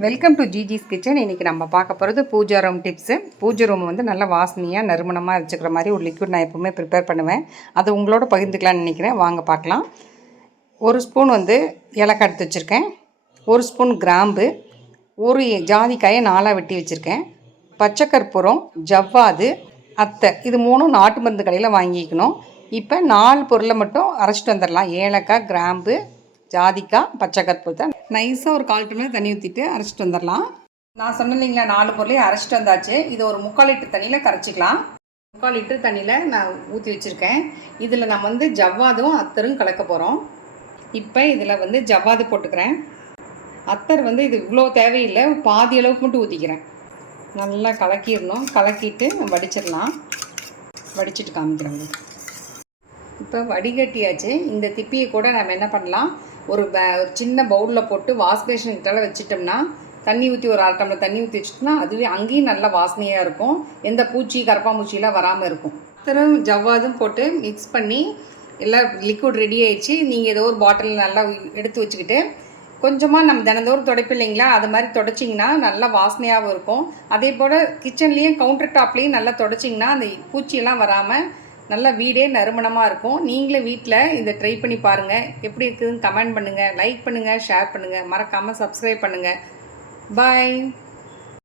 Welcome to ஜிஜிஸ் kitchen இன்றைக்கி நம்ம பார்க்க போகிறது பூஜா ரூம் டிப்ஸு பூஜை ரூம் வந்து நல்லா வாசனையாக நறுமணமாக வச்சுக்கிற மாதிரி ஒரு லிக்விட் நான் எப்போவுமே ப்ரிப்பேர் பண்ணுவேன். அதை உங்களோட பகிர்ந்துக்கலாம்னு நினைக்கிறேன். வாங்க பார்க்கலாம். ஒரு ஸ்பூன் வந்து ஏலக்காய் எடுத்து வச்சுருக்கேன். ஒரு ஸ்பூன் கிராம்பு. ஒரு ஜாதிக்காயை நாலாக வெட்டி வச்சுருக்கேன். பச்சை கற்பூரம் ஜவ்வாது அத்தை. இது மூணும் நாட்டு மருந்து கடையில் வாங்கிக்கணும். இப்போ நாலு பொருளை மட்டும் அரைச்சிட்டு வந்துடலாம். ஏலக்காய் கிராம்பு ஜாதிக்காய் பச்சை கற்பூரத்தை நைஸாக ஒரு கால் டம்ளர் தண்ணி ஊற்றிட்டு அரைச்சிட்டு வந்துடலாம் நான் சொன்னேன் இல்லைங்களா நாலு பொருளையும் அரைச்சிட்டு வந்தாச்சு. இது ஒரு முக்கால் லிட்டர் தண்ணியில் கரைச்சிக்கலாம். முக்கால் லிட்டர் தண்ணியில் நான் ஊற்றி வச்சுருக்கேன். இதில் நம்ம வந்து ஜவ்வாதும் அத்தரும் கலக்க போகிறோம் இப்போ இதில் வந்து ஜவ்வாது போட்டுக்கிறேன். அத்தர் வந்து இது இவ்வளோ தேவையில்லை. பாதி அளவுக்கு மட்டும் ஊற்றிக்கிறேன் நல்லா கலக்கிடணும். கலக்கிட்டு வடிச்சிடலாம். வடிச்சிட்டு காமிக்கிறேங்க இப்போ வடிகட்டியாச்சு. இந்த திப்பியை கூட நம்ம என்ன பண்ணலாம்? ஒரு ப ஒரு சின்ன பவுலில் போட்டு வாஷ் பேஷன் கிட்டால வச்சுட்டோம்னா தண்ணி ஊற்றி ஒரு அரை டம்ளர் தண்ணி ஊற்றி வச்சிட்டோம்னா அதுவே அங்கேயும் நல்லா வாசனையாக இருக்கும். எந்த பூச்சி கரப்பாம்பூச்சியெல்லாம் வராமல் இருக்கும். அத்தரும் ஜவ்வாதும் போட்டு மிக்ஸ் பண்ணி எல்லாம் லிக்விட் ரெடி ஆயிடுச்சு. நீங்கள் ஏதோ ஒரு பாட்டில் நல்லா எடுத்து வச்சுக்கிட்டு கொஞ்சமாக நம்ம தினந்தோறும் துடைப்பு இல்லைங்களா? அது மாதிரி தொடச்சிங்கன்னா நல்லா வாசனையாகவும் இருக்கும். அதே போல் கிச்சன்லேயும் கவுண்டர் டாப்லேயும் நல்லா தொடச்சிங்கன்னா அந்த பூச்சியெல்லாம் வராமல் நல்லா வீடே நறுமணமாக இருக்கும். நீங்களே வீட்டில் இதை ட்ரை பண்ணி பாருங்கள் எப்படி இருக்குதுன்னு கமெண்ட் பண்ணுங்கள் லைக் பண்ணுங்கள் ஷேர் பண்ணுங்கள் மறக்காமல் சப்ஸ்கிரைப் பண்ணுங்கள் பாய்